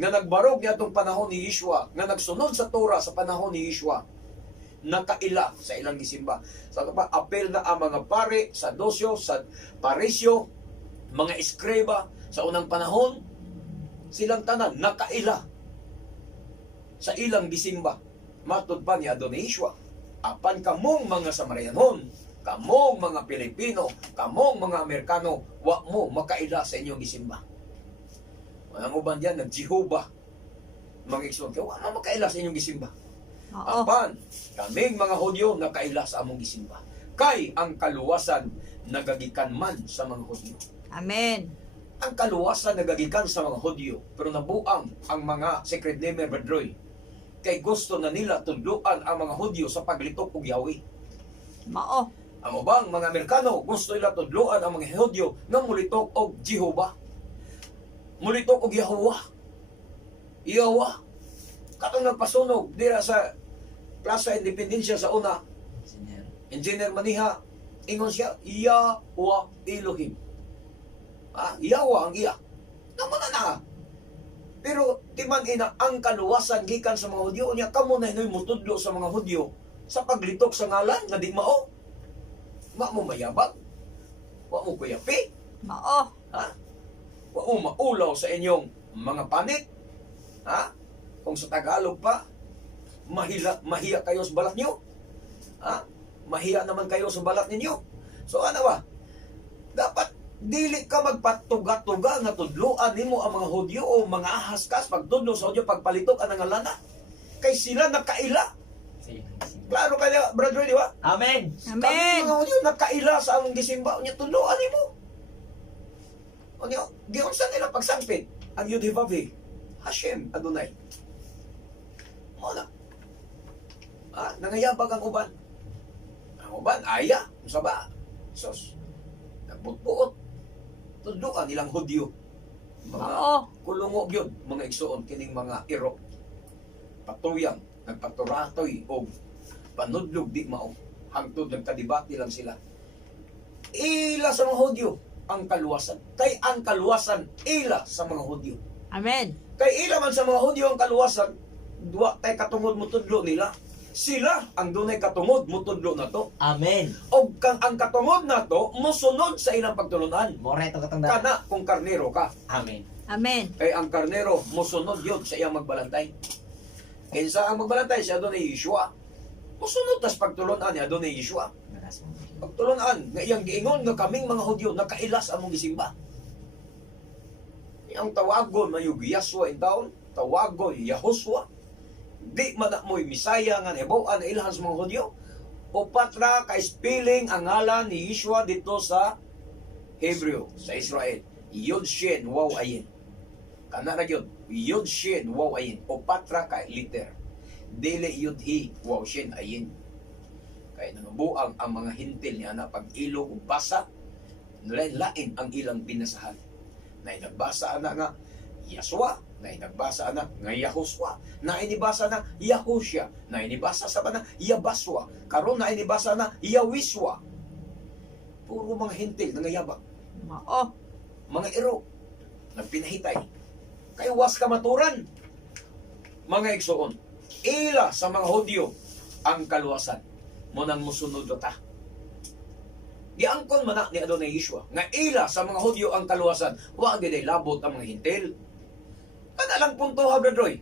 nga nagbarog niya itong panahon ni Yeshua, nga nagsunod sa Torah sa panahon ni Yeshua, nakaila sa ilang gisimba. Sa ito pa, apel na ang mga pare, sadosyo, sa parisyo, mga eskreba, sa unang panahon, silang tanan, nakaila sa ilang gisimba. Matod pa ni Adonai Yeshua, apan kamong mga Samarianon, kamong mga Pilipino, kamong mga Amerikano, wa mo makaila sa inyong gisimba. Ang uban diyan, nag-Jehovah. Mga igsoon, kaya wa mo makaila sa inyong gisimba. Mao. Apan, kaming mga Hudyo, nakaila sa among gisimba. Kay ang kaluwasan, nagagikan man sa mga Hudyo. Amen. Ang kaluwasan, nagagikan sa mga Hudyo. Pero nabuang ang mga secret name Bradroy. Kay gusto na nila tudluan ang mga Hudyo sa paglitok og Yahweh. Mao. Ang ubang mga Amerikano, gusto nila tudluan ang mga Hudyo nga mulitok og Jehovah. Mulitok og Yahuwah. Yahuwah. Katong nagpasunog dira sa Plaza Independencia sa una, Engineer Maniha, ingon siya, Yahweh Elohim. Yahweh ang iya. Naman na. Pero timan ina ang kaluwasan gikan sa mga Hudyo niya kamo na inoy mutudlo sa mga Hudyo sa paglitok sa ngalan nga di mao. Wa mo mayabag. Wa mo kuyapi. Mao. Ha? Wa mo maulaw sa inyong mga panit. Ha? Kung sa Tagalog pa, mahiya kayo sa balat nyo. Ha? Mahiya naman kayo sa balat ninyo. So ano ba? Dapat dili ka magpatuga-tuga nga tudloan nimo ang mga Hudyo o mga ahaskas pagtudlo sa Hudyo pagpalitok ang ngalana. Kay sila nakaila. Klaro kaya, brother, di ba? Amen. Kami Amen. mga Hudyo nakaila sa among gisimba unya tudloan nimo. Unya, giyon sa nila pagsangpit ang Yud-Heh-Vav-Heh. Hashem Adonai. Muna. Nangayabag ang uban. Ang uban, aya. Sa ba? Sos. Nagbutbuot. Tudloan nilang Hudyo. Mga Mao. kulungo yun, mga igsoon, kining mga iro. Patuyang, nagpaturatoy o panudlog di mao. Hangtod nagkadibati lang sila. Ila sa mga Hudyo ang kaluwasan. Kay ang kaluwasan, ila sa mga Hudyo. Amen. Kay ila man sa mga Hudyo ang kaluwasan, duwa tay katungod mo tudlo nila. Sila ang dunay katungod mo tudlo na to. Amen. O ang katungod na to, musunod sa ilang pagtulunan. Moreto katanda. Kana kung karnero ka. Amen. Amen. Kay ang karnero, musunod yun sa iyang magbalantay. Kinsa ang magbalantay si Adonai Yeshua. Musunod tas pagtulunan ni Adonai Yeshua. Pagtulunan nga iyang giingon nga kaming mga Hudyo nakailas among gisimba. Ang tawagon mayug Yahshua in taon, tawagon Yahushua. Di man na mo'y Misaya nga nahibawan na ilahan sa mga Hudyo. Upatra kay spelling ang ngalan ni Yeshua dito sa Hebreo, sa Israel. Yod Shin Waw Ayin. Kana na yun. Yod Shin Waw Ayin. Upatra kay liter. Dili Yod Hi Waw Shin Ayin. Kaya nanubuang ang mga hintil niya na pag-ilo o basa, lain ang ilang binasahan. Na inagbasa na nga Yahshua, na inagbasa na nga Yahushua, na inibasa na Yahushua, na inibasa sa na Yabaswa, karon na inibasa na Yawiswa. Puro mga hintil na ngayabang, Mao. mga iro, nagpinahitay. Kaya was kamaturan, mga igsoon, ila sa mga Hudyo ang kaluwasan. Munang musunod ta. Giangkon man na ni Adonai Yeshua nga ila sa mga Hudyo ang kaluwasan. Wa gyud labot ang mga hintil. Kana lang punto ha, Brother Roy.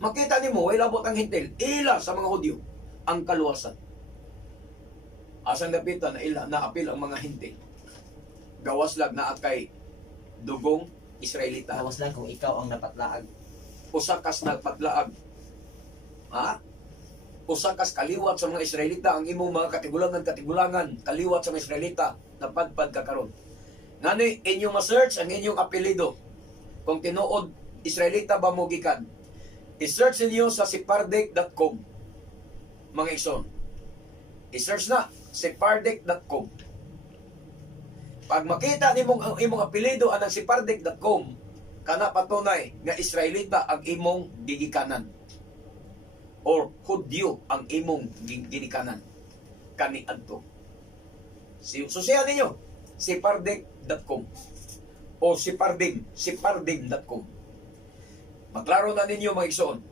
Makita nimo way labot ang hintil. Ila sa mga Hudyo ang kaluwasan. Asang dapitan na ila naapil ang mga hintil. Gawas lag na kay dugong Israelita. Tawas lang kung ikaw ang napatlaag. Usa kas nagpatlaag. Ha? Usa kas kaliwat sa mga Israelita ang imong mga katigulangan kaliwat sa mga Israelita napadpad ka karon. Ngani inyong ma-search ang inyong apelyido. Kung tinuod Israelita ba mo gikan? I-search niyo sa sephardic.com. Mga igsoon. I-search na sephardic.com. Pag makita nimong ang imong apelyido anang sephardic.com, kana patunay nga Israelita ang imong gigikanan. Or Hudyo ang imong ginikanan kani adto. Susihan ninyo sephardic.com o sephardim.com. Maklaro na ninyo mga igsoon.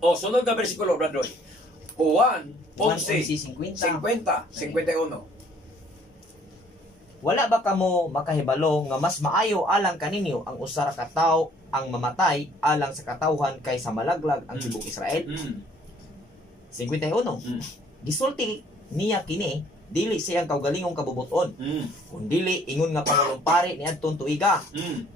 O sunod na bersikulo, Brother Roy. Juan 11:50, 51. Wala ba kamo makahibalo nga mas maayo alang kaninyo ang usa ra ka tawo ang mamatay alang sa katawhan kaysa malaglag ang tibok Israel? 51. Gisulti niya kini dili siyang kaugalingong kabubuton. Kung dili ingon nga pangulong pari ni adtong tuiga.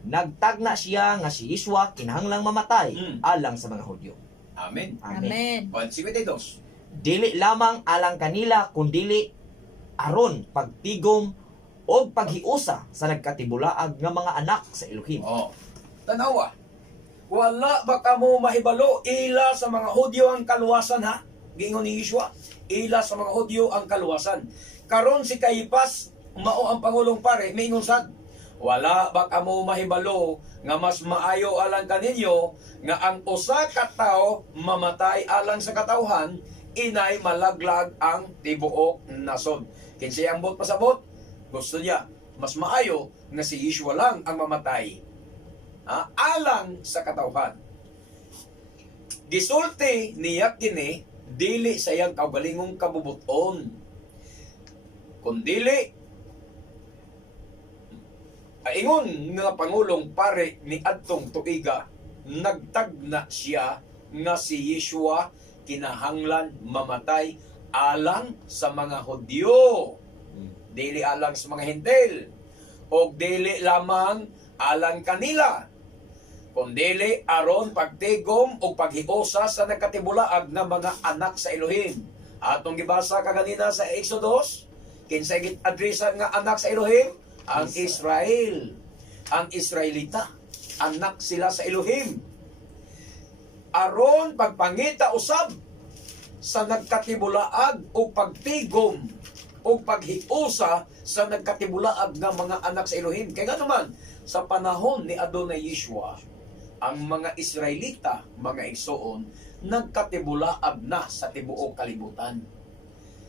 Nagtagna siya nga si Yeshua kinahanglang mamatay alang sa mga Hudyo. Amen. Amen. Amen. 52. Dili lamang alang kanila kundi aron pagtigom o paghiusa sa nagkatibulaag nga mga anak sa Elohim. Tanawa. Wala ba kamo mahibalo ila sa mga Hudyo ang kaluwasan ha? Gingon ni Yeshua, ila sa mga Hudyo ang kaluwasan. Karon si Caiphas mao ang pangulong pare, mingon sad, wala ba kamo mahibalo nga mas maayo alang kaninyo nga ang usa ka tawo mamatay alang sa katawhan inay malaglag ang tibuok nasod. Kinsa ang bot pasabot? Gusto niya mas maayo nga si Yeshua lang ang mamatay alang sa katawhan. Gisulti niya kini dili sayang kaugalingong kabubuton Kundili ingon nga pangulong pare ni adtong tuiga, nagtagna siya nga si Yeshua kinahanglan mamatay alang sa mga Hudyo, dili alang sa mga Hintil, o dili lamang alang kanila, kundili aron pagtigom o paghiusa sa nagkatibulaag na mga anak sa Elohim. Atong gibasa kaganina sa Exodus, kinsay git-adresa nga anak sa Elohim? Ang Israel, ang Israelita, anak sila sa Elohim. Aron pagpangita usab sa nagkatibulaag o pagtigom o paghiusa sa nagkatibulaag ng mga anak sa Elohim. Kaya nga naman, sa panahon ni Adonai Yeshua, ang mga Israelita, mga igsoon, nagkatibulaag na sa tibuok kalibutan.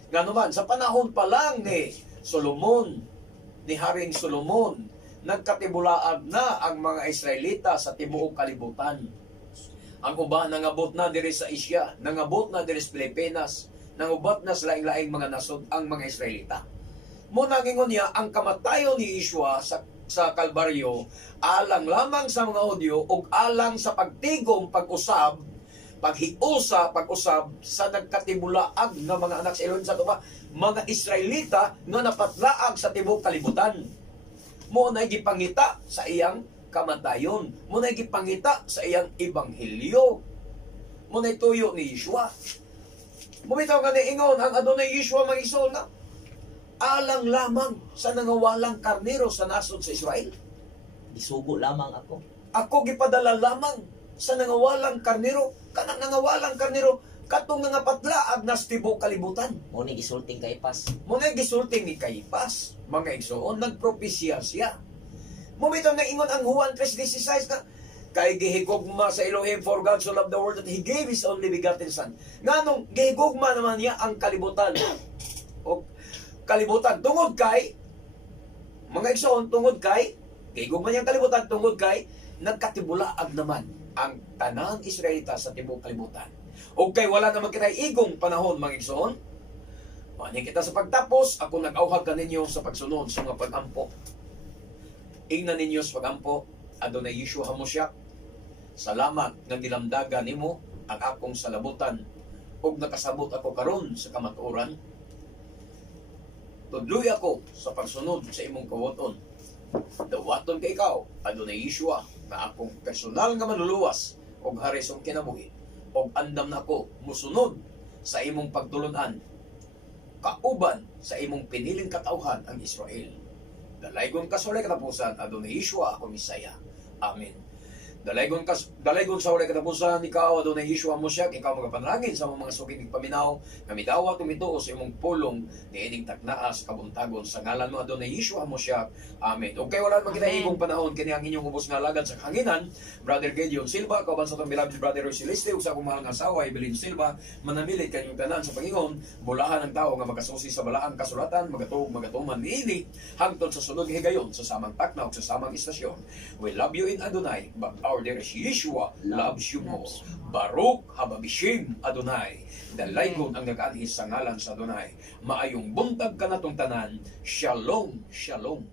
Nga naman, sa panahon pa lang ni Solomon, ni Haring Solomon, nagkatibulaag na ang mga Israelita sa tibuok kalibutan. Ang uba nangabot na diri sa Asia, nangabot na diri sa Pilipinas, nangubot na sa laing-laing mga nasod ang mga Israelita. Muna gingon niya, ang kamatayon ni Yeshua sa Kalbaryo, alang lamang sa mga Hudyo, o alang sa pagtigom, pag-usab, paghiusa, pag-usab sa nagkatibulaag ng mga anak sa Elohim sa tuba, mga Israelita nga napatlaag sa tibok kalibutan. Mo na gipangita sa iyang kamatayon, mo na gipangita sa iyang ebanghelyo, mo na tuyo ni Yeshua. Bumitaw nga ni ingon ang Adonai Yeshua mag-isol na alang lamang sa nangawalang karnero sa nasod sa Israel. Isugo lamang ako. Ako gipadala lamang sa nangawalang karnero, kanang nangawalang karnero, katong nga patlaag na tibok kalibutan. Muni gisulting kay Pas. Muna gisulting ni Caiphas, mga igsoon, nagpropesya siya. Mumito na ingon ang Juan 3:16 na, kay gihigugma sa Elohim, for God so loved the world that He gave His only begotten Son. Nganong gihigugma naman niya ang kalibutan. O kalibutan, tungod kay, mga igsoon, tungod kay, gihigugma niya ang kalibutan, tungod kay, nagkatibulaag naman ang tanang Israelita sa tibok kalibutan. O kay wala naman kita igong panahon, mga igsoon. Mani kita sa pagtapos, ako nag-auhag ka ninyo sa pagsunod sa mga pag-ampo. Ingnan ninyo sa pag-ampo, Adonai Yeshua HaMashiach, salamat nga gilamdagan nimo ang akong salabutan ug nakasabot ako karon sa kamatuoran. Tudloy ako sa pagsunod sa imong kawoton. Dawaton kay ikaw, Adonai Yeshua, na akong personal nga manluluwas ug harisong kinabuhi. Og andam na ako musunod sa imong pagtulunan, kauban sa imong piniling katauhan ang Israel. Dalaygon ka sa walay katapusan, Adonai Yeshua ako Misaya. Amen. Dalaygon sa walay katapusan, ikaw Adonai Yeshua HaMashiach, ikaw magapanalangin sa mga suking paminaw, nga midawa tumituo sa imong pulong ni ining taknaas kabuntagon sa ngalan mo Adonai Yeshua HaMashiach. Amen. Okay, wala man kita igong panahon kini ang inyong ubos nga lagad sa kahanginan, Brother Gideon Silva, kauban sa tong beloved brother Roy Celeste, ug sa akong mahal nga asawa Evelyn Silva, manamilit kanyong tanan sa Pangingon, bulahan ang tao nga magasusi sa balaang kasulatan, magatuman niini hangtod sa sunod higayon sa samang takna ug sa samang istasyon. We love you in Adonai, but our dearest Yeshua loves you more. Baruch hababishim Adonai. Dalaygon ang nag-anhis sa ngalan sa Adonai. Maayong buntag ka natong tanan. Shalom, shalom.